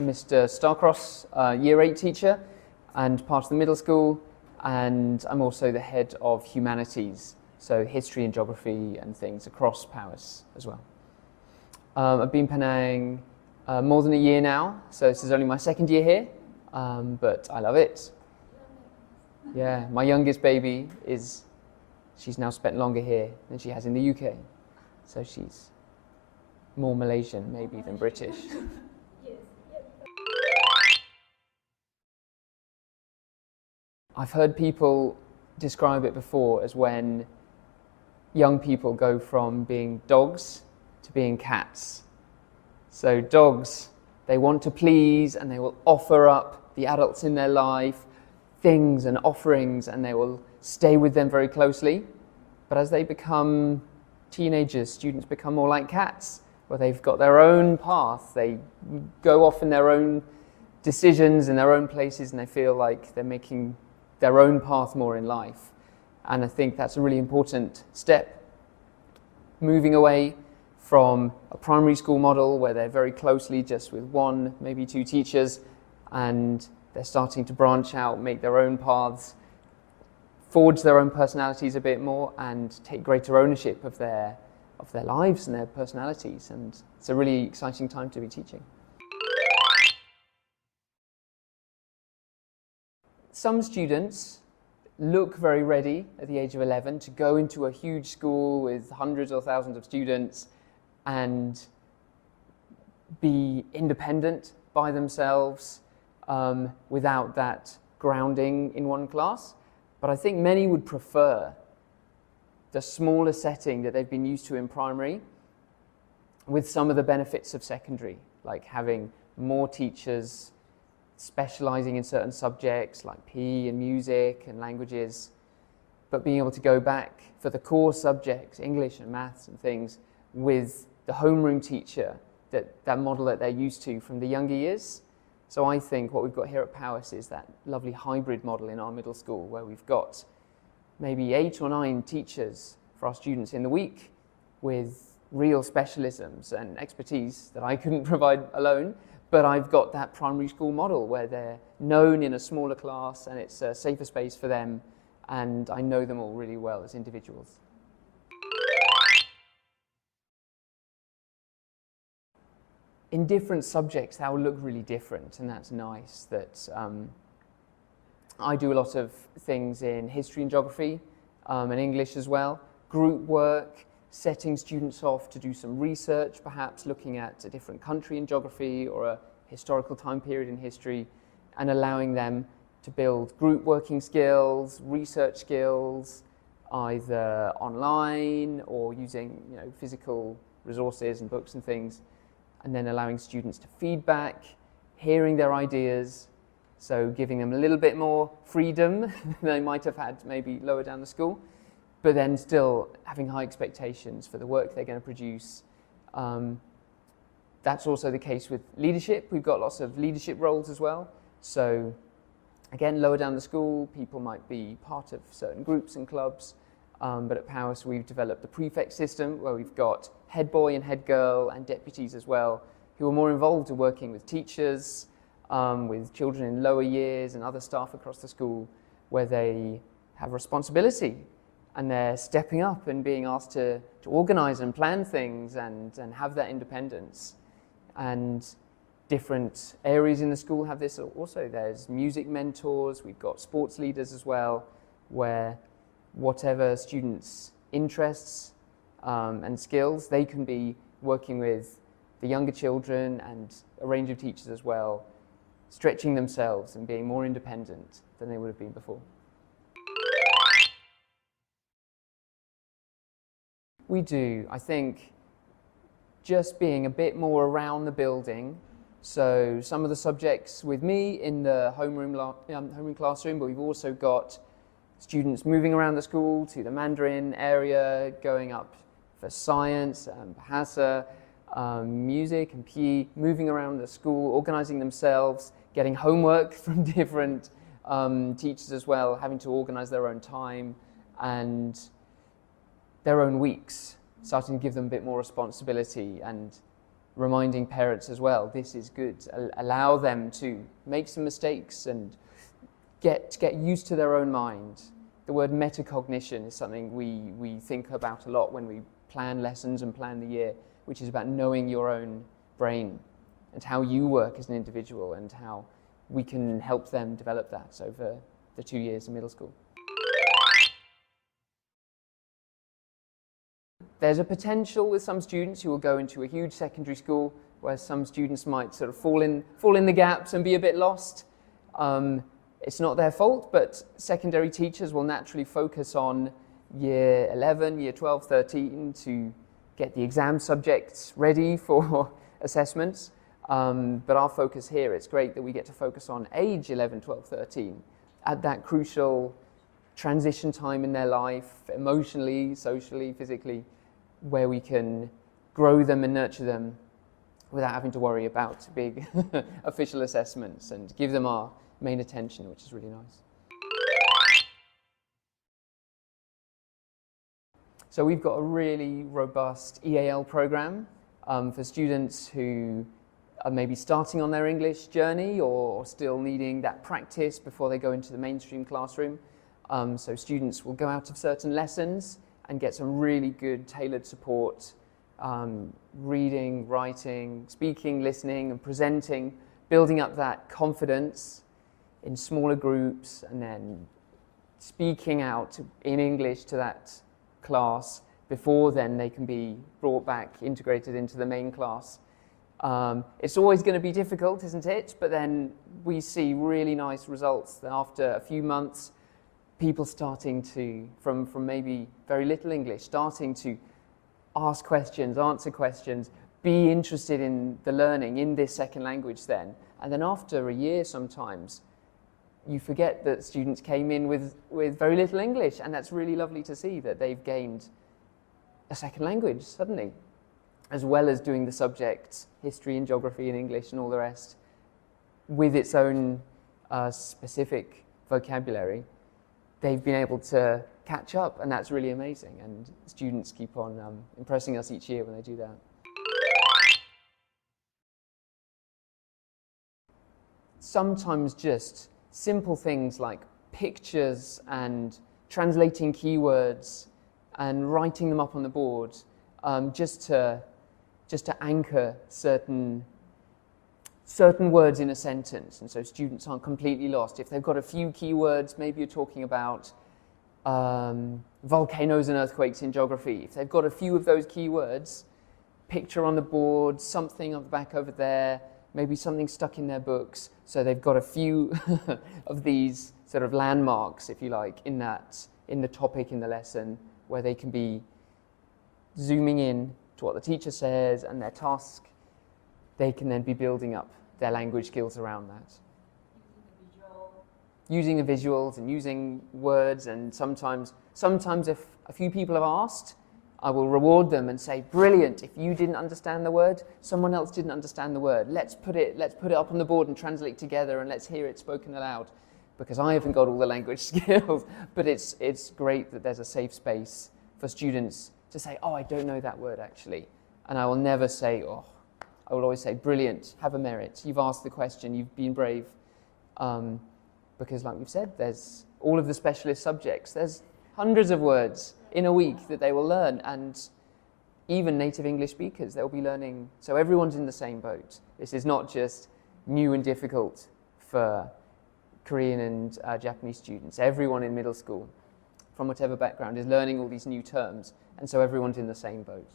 Mr. Starcross, Year 8 teacher and part of the middle school, and I'm also the head of humanities, so history and geography and things across Powys as well. I've been Penang more than a year now, so this is only my second year here, but I love it. Yeah, my youngest baby she's now spent longer here than she has in the UK, so she's more Malaysian maybe than British. I've heard people describe it before as when young people go from being dogs to being cats. So dogs, they want to please and they will offer up the adults in their life things and offerings and they will stay with them very closely. But as they become teenagers, students become more like cats, where they've got their own path. They go off in their own decisions in their own places and they feel like they're making their own path more in life. And I think that's a really important step. Moving away from a primary school model where they're very closely just with one, maybe two teachers, and they're starting to branch out, make their own paths, forge their own personalities a bit more, and take greater ownership of their lives and their personalities. And it's a really exciting time to be teaching. Some students look very ready at the age of 11 to go into a huge school with hundreds or thousands of students and be independent by themselves without that grounding in one class. But I think many would prefer the smaller setting that they've been used to in primary with some of the benefits of secondary, like having more teachers specialising in certain subjects like PE and music and languages, but being able to go back for the core subjects, English and maths and things, with the homeroom teacher, that model that they're used to from the younger years. So I think what we've got here at Powys is that lovely hybrid model in our middle school where we've got maybe 8 or 9 teachers for our students in the week with real specialisms and expertise that I couldn't provide alone. But I've got that primary school model where they're known in a smaller class and it's a safer space for them, and I know them all really well as individuals. In different subjects, that will look really different, and that's nice. That I do a lot of things in history and geography and English as well, group work, setting students off to do some research, perhaps looking at a different country in geography or a historical time period in history, and allowing them to build group working skills, research skills, either online or using physical resources and books and things, and then allowing students to feedback, hearing their ideas, so giving them a little bit more freedom than they might have had maybe lower down the school, but then still having high expectations for the work they're going to produce. That's also the case with leadership. We've got lots of leadership roles as well. So again, lower down the school, people might be part of certain groups and clubs, but at Powys we've developed the prefect system where we've got head boy and head girl and deputies as well, who are more involved in working with teachers, with children in lower years and other staff across the school, where they have responsibility and they're stepping up and being asked to organise and plan things and have that independence. And different areas in the school have this also. There's music mentors, we've got sports leaders as well, where whatever students' interests and skills, they can be working with the younger children and a range of teachers as well, stretching themselves and being more independent than they would have been before. We do. I think just being a bit more around the building. So some of the subjects with me in the homeroom classroom, but we've also got students moving around the school to the Mandarin area, going up for science and Bahasa, music and PE, moving around the school, organising themselves, getting homework from different teachers as well, having to organize their own time and their own weeks, starting to give them a bit more responsibility and reminding parents as well, this is good. Allow them to make some mistakes and get used to their own mind. The word metacognition is something we think about a lot when we plan lessons and plan the year, which is about knowing your own brain and how you work as an individual and how we can help them develop that over the 2 years in middle school. There's a potential with some students who will go into a huge secondary school where some students might sort of fall in the gaps and be a bit lost. It's not their fault, but secondary teachers will naturally focus on year 11, year 12, 13 to get the exam subjects ready for assessments. But our focus here, it's great that we get to focus on age 11, 12, 13 at that crucial transition time in their life, emotionally, socially, physically, where we can grow them and nurture them without having to worry about big official assessments and give them our main attention, which is really nice. So we've got a really robust EAL program for students who are maybe starting on their English journey or still needing that practice before they go into the mainstream classroom. So students will go out of certain lessons and get some really good tailored support, reading, writing, speaking, listening and presenting, building up that confidence in smaller groups and then speaking out in English to that class before then they can be brought back, integrated into the main class. It's always going to be difficult, isn't it? But then we see really nice results after a few months. People starting to, from maybe very little English, starting to ask questions, answer questions, be interested in the learning in this second language then. And then after a year sometimes, you forget that students came in with very little English, and that's really lovely to see that they've gained a second language suddenly, as well as doing the subjects, history and geography and English and all the rest, with its own specific vocabulary. They've been able to catch up, and that's really amazing. And students keep on impressing us each year when they do that. Sometimes just simple things like pictures and translating keywords and writing them up on the board, just to anchor certain words in a sentence, and so students aren't completely lost. If they've got a few keywords, maybe you're talking about volcanoes and earthquakes in geography. If they've got a few of those keywords, picture on the board, something on the back over there, maybe something stuck in their books, so they've got a few of these sort of landmarks, if you like, in the topic in the lesson, where they can be zooming in to what the teacher says and their task. They can then be building up their language skills around that. Using the visuals and using words, and sometimes if a few people have asked, I will reward them and say, brilliant, if you didn't understand the word, someone else didn't understand the word. Let's put it up on the board and translate together, and let's hear it spoken aloud, because I haven't got all the language skills. But it's great that there's a safe space for students to say, oh, I don't know that word actually. And I will never say, oh, I will always say, brilliant, have a merit. You've asked the question, you've been brave. Because like we've said, there's all of the specialist subjects. There's hundreds of words in a week that they will learn, and even native English speakers, they'll be learning. So everyone's in the same boat. This is not just new and difficult for Korean and Japanese students. Everyone in middle school, from whatever background, is learning all these new terms, and so everyone's in the same boat.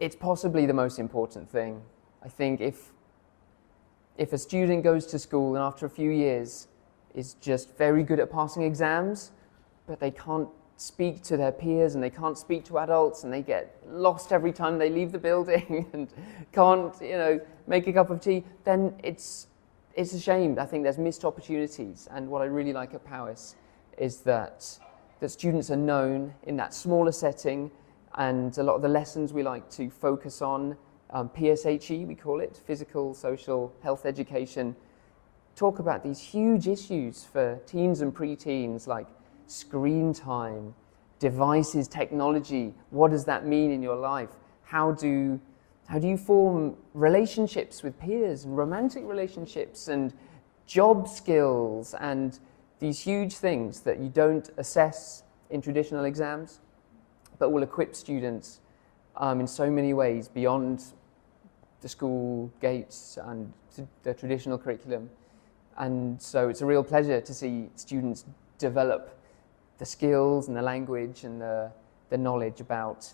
It's possibly the most important thing. I think if a student goes to school and after a few years is just very good at passing exams, but they can't speak to their peers and they can't speak to adults and they get lost every time they leave the building and can't, make a cup of tea, then it's a shame. I think there's missed opportunities. And what I really like at Powys is that students are known in that smaller setting, and a lot of the lessons we like to focus on PSHE, we call it, physical, social, health education, talk about these huge issues for teens and preteens like screen time, devices, technology. What does that mean in your life? How do you form relationships with peers and romantic relationships and job skills and these huge things that you don't assess in traditional exams, but will equip students in so many ways beyond the school gates and the traditional curriculum. And so it's a real pleasure to see students develop the skills and the language and the knowledge about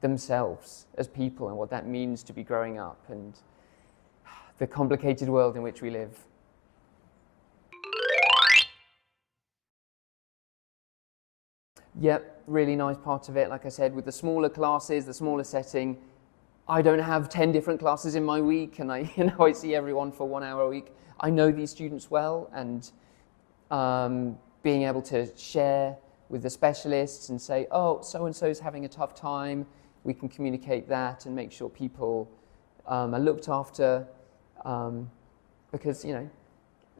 themselves as people and what that means to be growing up and the complicated world in which we live. Yep, really nice part of it. Like I said, with the smaller classes, the smaller setting, I don't have 10 different classes in my week, and I see everyone for 1 hour a week. I know these students well, and being able to share with the specialists and say, oh, so-and-so's having a tough time, we can communicate that and make sure people are looked after, because,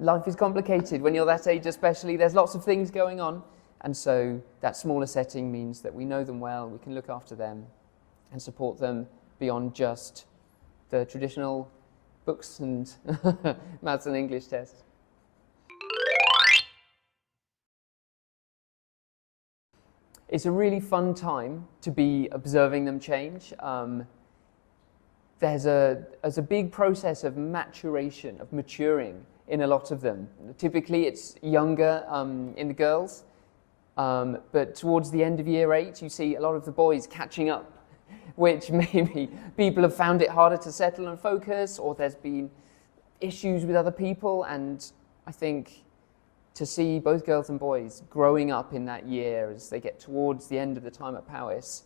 life is complicated when you're that age especially. There's lots of things going on, and so that smaller setting means that we know them well, we can look after them and support them beyond just the traditional books and maths and English tests. It's a really fun time to be observing them change. There's a big process of maturation, of maturing in a lot of them. Typically it's younger in the girls, but towards the end of year 8 you see a lot of the boys catching up, which maybe people have found it harder to settle and focus, or there's been issues with other people, and I think to see both girls and boys growing up in that year as they get towards the end of the time at Powys,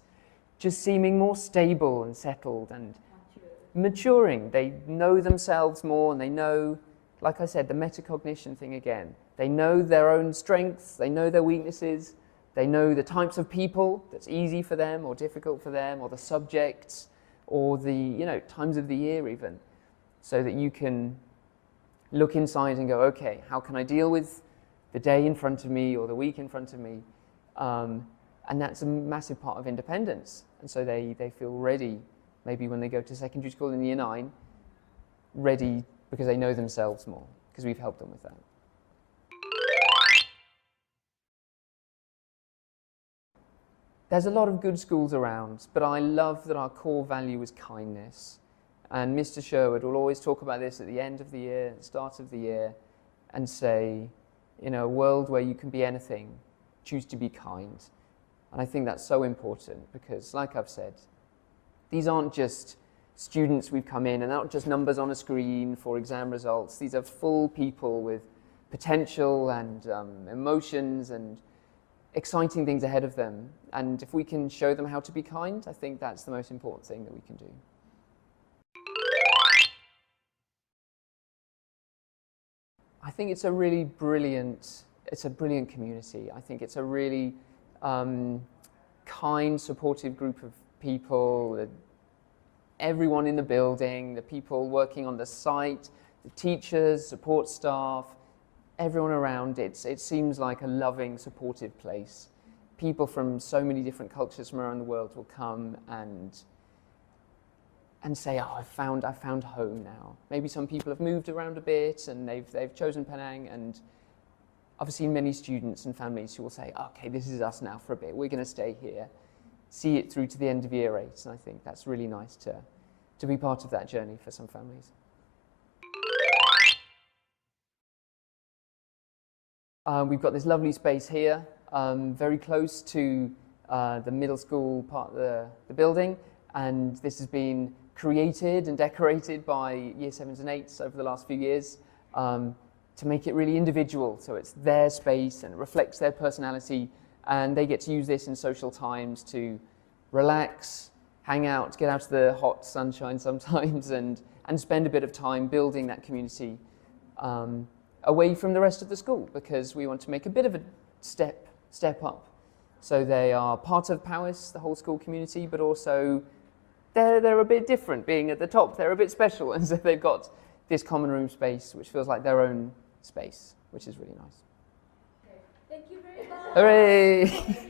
just seeming more stable and settled and maturing. They know themselves more, and they know, like I said, the metacognition thing again. They know their own strengths, they know their weaknesses, they know the types of people that's easy for them or difficult for them, or the subjects, or the times of the year even, so that you can look inside and go, okay, how can I deal with the day in front of me or the week in front of me? And that's a massive part of independence. And so they feel ready, maybe when they go to secondary school in year 9, ready because they know themselves more, because we've helped them with that. There's a lot of good schools around, but I love that our core value is kindness. And Mr. Sherwood will always talk about this at the end of the year, at the start of the year, and say, in a world where you can be anything, choose to be kind. And I think that's so important because, like I've said, these aren't just students we've come in, and not just numbers on a screen for exam results. These are full people with potential and emotions and exciting things ahead of them. And if we can show them how to be kind, I think that's the most important thing that we can do. I think it's a really brilliant, community. I think it's a really kind, supportive group of people, everyone in the building, the people working on the site, the teachers, support staff, everyone around it. It seems like a loving, supportive place. People from so many different cultures from around the world will come and say, oh, I've found home now. Maybe some people have moved around a bit and they've chosen Penang, and I've seen many students and families who will say, okay, this is us now for a bit, we're going to stay here, see it through to the end of year 8, and I think that's really nice to be part of that journey for some families. We've got this lovely space here, very close to the middle school part of the building, and this has been created and decorated by year 7s and 8s over the last few years to make it really individual, so it's their space and it reflects their personality, and they get to use this in social times to relax, hang out, get out of the hot sunshine sometimes, and spend a bit of time building that community away from the rest of the school, because we want to make a bit of a step up. So they are part of Powys, the whole school community, but also they're a bit different. Being at the top, they're a bit special, and so they've got this common room space, which feels like their own space, which is really nice. Okay. Thank you very much. Hooray!